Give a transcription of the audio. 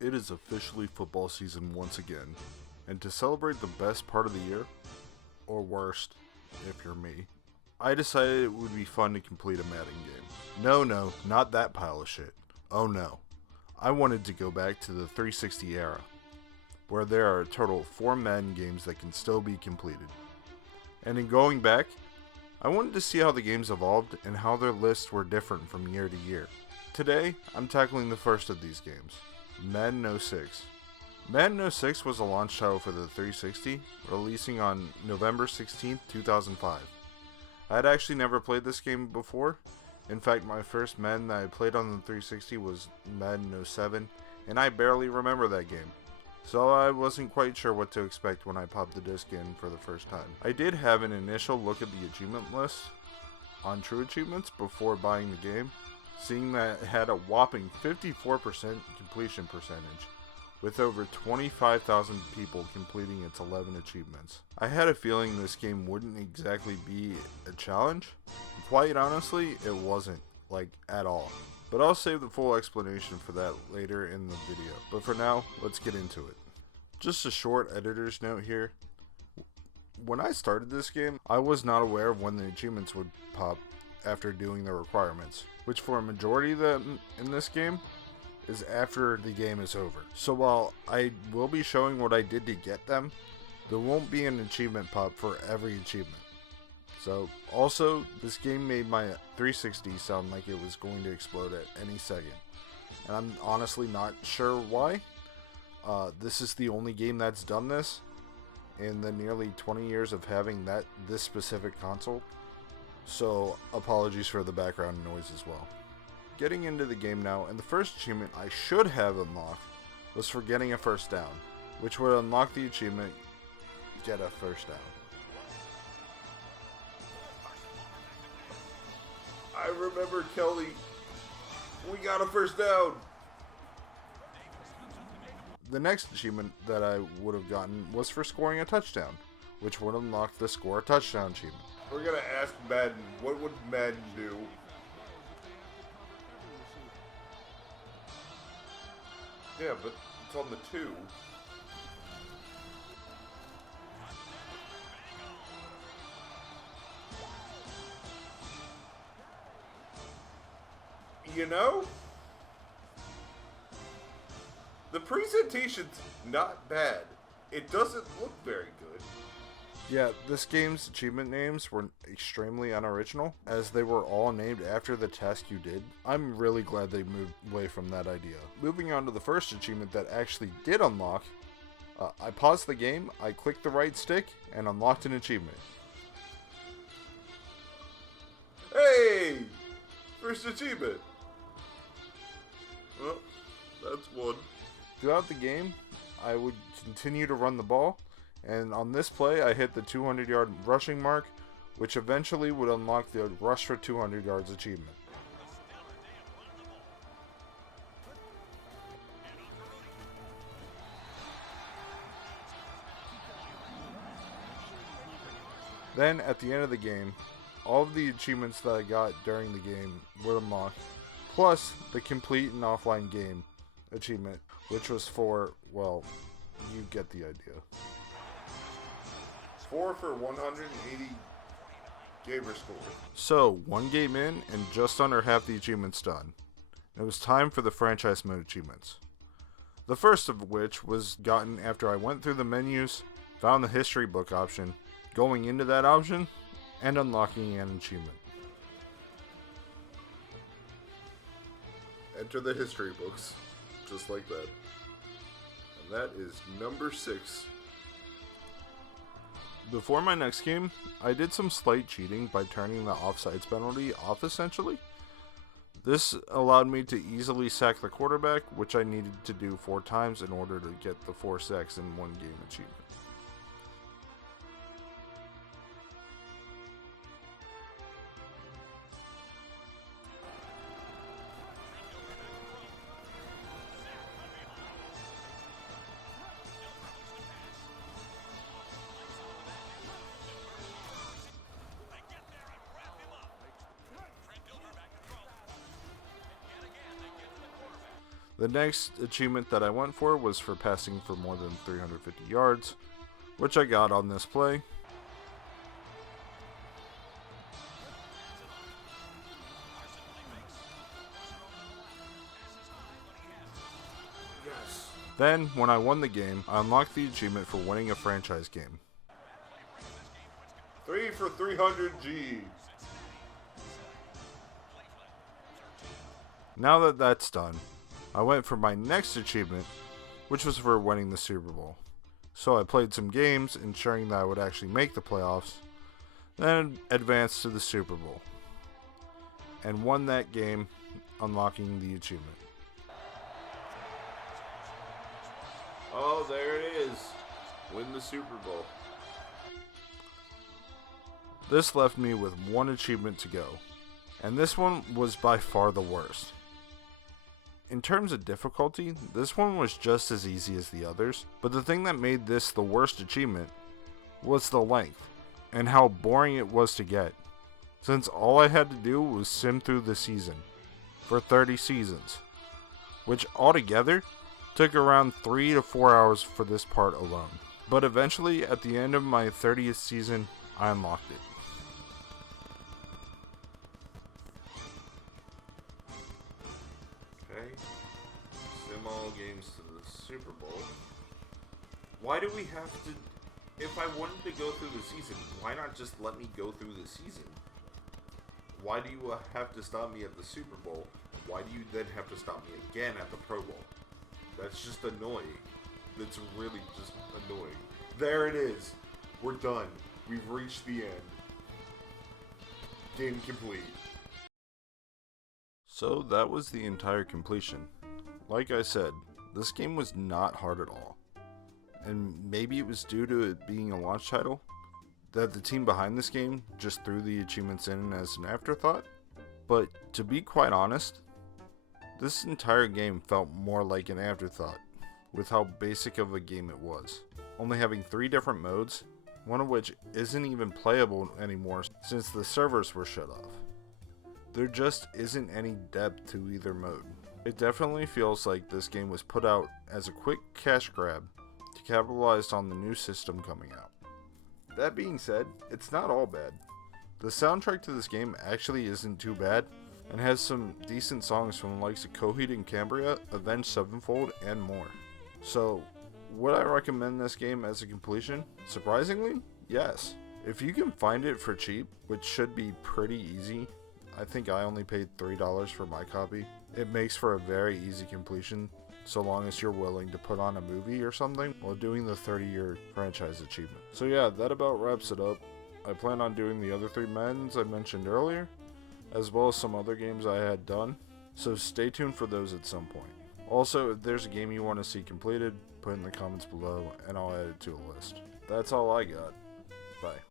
It is officially football season once again, and to celebrate the best part of the year, or worst, if you're me, I decided it would be fun to complete a Madden game. No, not that pile of shit. Oh no. I wanted to go back to the 360 era, where there are a total of 4 Madden games that can still be completed. And in going back, I wanted to see how the games evolved and how their lists were different from year to year. Today, I'm tackling the first of these games, Madden 06. Madden 06 was a launch title for the 360, releasing on November 16, 2005. I had actually never played this game before. In fact, my first Madden that I played on the 360 was Madden 07, and I barely remember that game. So I wasn't quite sure what to expect when I popped the disc in for the first time. I did have an initial look at the achievement list on True Achievements before buying the game, seeing that it had a whopping 54% completion percentage, with over 25,000 people completing its 11 achievements. I had a feeling this game wouldn't exactly be a challenge. Quite honestly, it wasn't, at all. But I'll save the full explanation for that later in the video. But for now, let's get into it. Just a short editor's note here. When I started this game, I was not aware of when the achievements would pop after doing the requirements, which for a majority of them in this game is after the game is over. So while I will be showing what I did to get them, there won't be an achievement pop for every achievement. So, also, this game made my 360 sound like it was going to explode at any second. And I'm honestly not sure why. This is the only game that's done this in the nearly 20 years of having this specific console. So, apologies for the background noise as well. Getting into the game now, and the first achievement I should have unlocked was for getting a first down, which would unlock the achievement, get a first down. I remember, Kelly, we got a first down. The next achievement that I would have gotten was for scoring a touchdown, which would unlock the score a touchdown achievement. We're gonna ask Madden, what would Madden do? Yeah, but it's on the 2. You know, the presentation's not bad. It doesn't look very good. Yeah, this game's achievement names were extremely unoriginal, as they were all named after the task you did. I'm really glad they moved away from that idea. Moving on to the first achievement that actually did unlock, I paused the game, I clicked the right stick, and unlocked an achievement. Hey! First achievement! Well, that's one. Throughout the game, I would continue to run the ball, and on this play, I hit the 200-yard rushing mark, which eventually would unlock the rush for 200 yards achievement. Then, at the end of the game, all of the achievements that I got during the game were unlocked, plus the complete and offline game achievement, which was for, well, you get the idea. 4 for 180 gamer score. So, one game in and just under half the achievements done. It was time for the franchise mode achievements. The first of which was gotten after I went through the menus, found the history book option, going into that option, and unlocking an achievement. Enter the history books, just like that. And that is number 6. Before my next game, I did some slight cheating by turning the offsides penalty off essentially. This allowed me to easily sack the quarterback, which I needed to do 4 times in order to get the 4 sacks in one game achievement. The next achievement that I went for was for passing for more than 350 yards, which I got on this play. Yes. Then, when I won the game, I unlocked the achievement for winning a franchise game. 3 for 300G. Now that that's done, I went for my next achievement, which was for winning the Super Bowl. So I played some games, ensuring that I would actually make the playoffs, then advanced to the Super Bowl, and won that game, unlocking the achievement. Oh, there it is. Win the Super Bowl. This left me with one achievement to go, and this one was by far the worst. In terms of difficulty, this one was just as easy as the others, but the thing that made this the worst achievement was the length, and how boring it was to get, since all I had to do was sim through the season, for 30 seasons, which altogether took around 3 to 4 hours for this part alone. But eventually, at the end of my 30th season, I unlocked it. Okay, sim all games to the Super Bowl. Why do we have to, if I wanted to go through the season, why not just let me go through the season? Why do you have to stop me at the Super Bowl? Why do you then have to stop me again at the Pro Bowl? That's just annoying. That's really just annoying. There it is. We're done. We've reached the end. Game complete. So that was the entire completion. Like I said, this game was not hard at all. And maybe it was due to it being a launch title, that the team behind this game just threw the achievements in as an afterthought. But to be quite honest, this entire game felt more like an afterthought, with how basic of a game it was. Only having 3 different modes, one of which isn't even playable anymore since the servers were shut off. There just isn't any depth to either mode. It definitely feels like this game was put out as a quick cash grab to capitalize on the new system coming out. That being said, it's not all bad. The soundtrack to this game actually isn't too bad, and has some decent songs from the likes of Coheed and Cambria, Avenged Sevenfold, and more. So, would I recommend this game as a completion? Surprisingly, yes. If you can find it for cheap, which should be pretty easy, I think I only paid $3 for my copy. It makes for a very easy completion, so long as you're willing to put on a movie or something while doing the 30-year franchise achievement. So yeah, that about wraps it up. I plan on doing the other 3 Maddens I mentioned earlier, as well as some other games I had done, so stay tuned for those at some point. Also, if there's a game you want to see completed, put it in the comments below and I'll add it to a list. That's all I got. Bye.